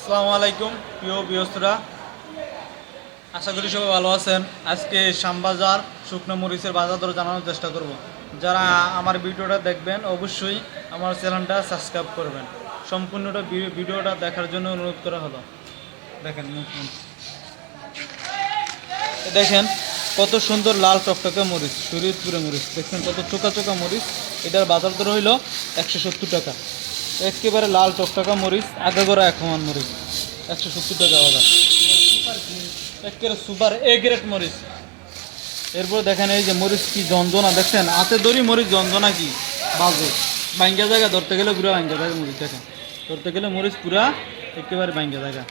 আসসালামু আলাইকুম, প্রিয় বৃহস্পরা আশা করি সবাই ভালো আছেন। আজকে শ্যামবাজার শুকনো মরিচের বাজার দর জানানোর চেষ্টা করব। যারা আমার ভিডিওটা দেখবেন, অবশ্যই আমার চ্যানেলটা সাবস্ক্রাইব করবেন। সম্পূর্ণটা ভিডিওটা দেখার জন্য অনুরোধ করা হলো। দেখেন দেখেন, কত সুন্দর লাল টকটকে মরিচ শরীরপুরে মরিচ। দেখছেন, কত চোকা চোকা মরিচ। এটার বাজার দর হইল একশো সত্তর টাকা। একেবারে লাল টকটকা মরিচ আগে গড়া এক সমান মরিচ, একশো সত্তর টাকা বাজার। একেবারে সুপার এ গ্রেড মরিচ। এরপর দেখেন এই যে মরিচ কি যন্ত্রণা, দেখছেন? হাতে দড়ি মরিচ যন্ত্রণা কি? বাজে। বাঙ্গা জায়গা, ধরতে গেলে পুরো বাঙ্গা জায়গা মরিচ, দেখেন? ধরতে গেলে মরিচ পুরা একেবারে বাঙ্গা জায়গা।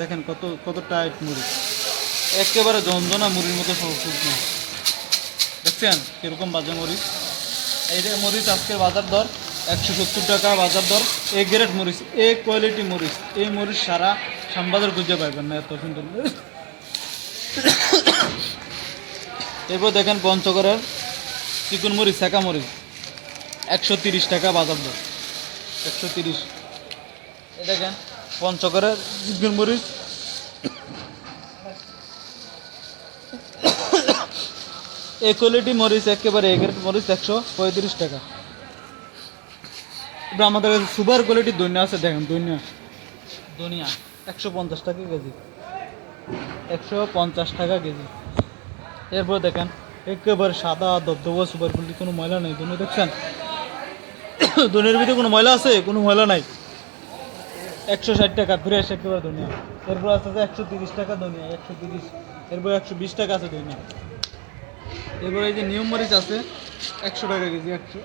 দেখেন কত কত টাইট মরিচ। একেবারে যন্ত্রণা মুড়ির মতো শুকনো দেখছেন? কীরকম বাজে মরিচ। এই যে মরিচ আজকের বাজার দর একশো সত্তর টাকা বাজার দর। এ গ্রেড মরিচ, এ কোয়ালিটি মরিচ এই মরিচ সারা শ্যামবাজার খুঁজে পাইবেন না, এত সুন্দর। এরপর দেখেন পঞ্চগড়ের চিকন মরিচ শাঁকা মরিচ, একশো তিরিশ টাকা বাজার দর। একশো তিরিশ। এ দেখেন পঞ্চগড়ের চিকন মরিচ। এ কোয়ালিটি মরিচ, একেবারে এগের মরিচ, একশো পঁয়ত্রিশ টাকা। এবার আমাদের কাছে সুপার কোয়ালিটির দইনা আছে, দেখেন দইনা ধনিয়া, একশো পঞ্চাশ টাকা কেজি। একশো পঞ্চাশ টাকা কেজি। এরপর দেখেন, একেবারে সাদা দবদবা সুপার কোয়ালিটি কোনো ময়লা নেই। ধনে দেখছেন? ধনের ভিতরে কোনো ময়লা আছে? কোনো ময়লা নাই। একশো ষাট টাকা ফ্রেশ একেবারে ধনিয়া। এরপর আছে একশো তিরিশ টাকা ধনিয়া, একশো তিরিশ। এরপর একশো বিশ টাকা আছে ধনিয়া। এরপর এই যে নিয়ম মরিচ আছে, একশো টাকা কেজি, একশো।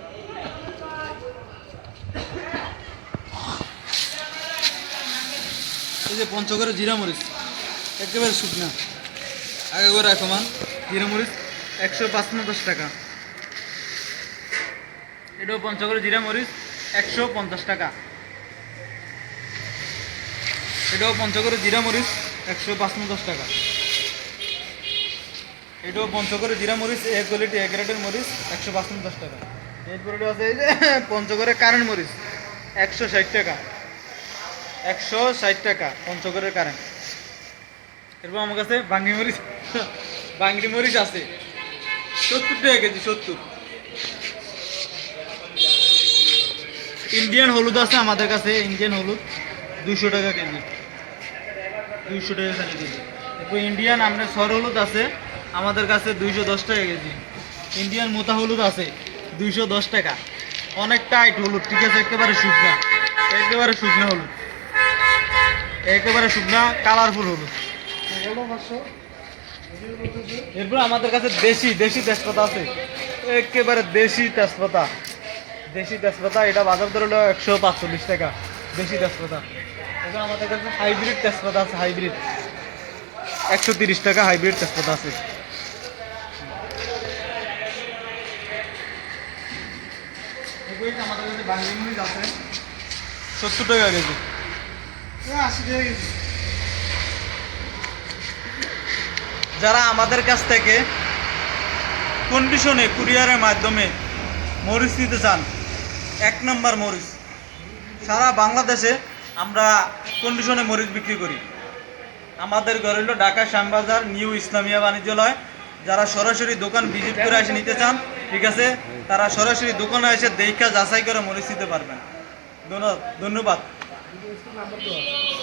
এই যে পঞ্চগড়ের জিরা মরিচ, একেবারে শুকনা। আগে করে রাখো মান জিরা মরিচ, একশো পাঁচপঞ্চাশ টাকা। এটাও পঞ্চগড়ের জিরা মরিচ, একশো পঞ্চাশ টাকা। এটাও পঞ্চগড়ের জিরা মরিচ, একশো পাঁচপঞ্চাশ টাকা। এটাও পঞ্চগড়ের জিরা মরিচ এ কোয়ালিটি এ গ্রেডের মরিচ, একশো পাঁচপঞ্চাশ টাকা। এরপরে আছে এই যে পঞ্চগড়ের কারেন্ট মরিচ, একশো ষাট টাকা। একশো ষাট টাকা, পঞ্চগড়ের কারেন্ট এরপর আমার কাছে বাঙ্গি মরিচ বাঙ্গি মরিচ আছে। সত্তর টাকা কেজি, সত্তর। ইন্ডিয়ান হলুদ আছে আমাদের কাছে, ইন্ডিয়ান হলুদ, দুইশো টাকা কেজি। দুইশো টাকা খালি কেজি। এরপর ইন্ডিয়ান আপনার সর হলুদ আছে, আমাদের কাছে দুইশো দশ টাকা কেজি। ইন্ডিয়ান মোতা হলুদ আছে, দুইশো দশ টাকা। অনেক টাইট হলুদ, ঠিক আছে, একেবারে শুকনা একেবারে শুকনা হলুদ। একেবারে শুকনা কালারফুল হলুদ। এরপর আমাদের কাছে দেশি দেশি তেজপাতা আছে। একেবারে দেশি তেজপাতা। দেশি তেজপাতা, এটা বাজার দর হলো একশো পাঁচচল্লিশ টাকা, দেশি তেজপাতা। এবার আমাদের কাছে হাইব্রিড তেজপাতা আছে, হাইব্রিড। একশো তিরিশ টাকা হাইব্রিড তেজপাতা আছে। আমাদের কাছে আছে, সত্তর টাকা কেজি। যারা আমাদের কাছ থেকে কন্ডিশনে কুরিয়ারের মাধ্যমে মরিচ নিতে চান, এক নম্বর মরিচ। সারা বাংলাদেশে আমরা কন্ডিশনে মরিচ বিক্রি করি। আমাদের ঘর হলো ঢাকা শ্যামবাজার নিউ ইসলামিয়া বাণিজ্যালয়। যারা সরাসরি দোকান ভিজিট করে এসে নিতে চান, ঠিক আছে? তারা সরাসরি দোকানে এসে দেখা যাচাই করে মরিচ নিতে পারবেন। ধন্য- ধন্যবাদ। ఇది తీసుకున్న నెంబర్ చూడండి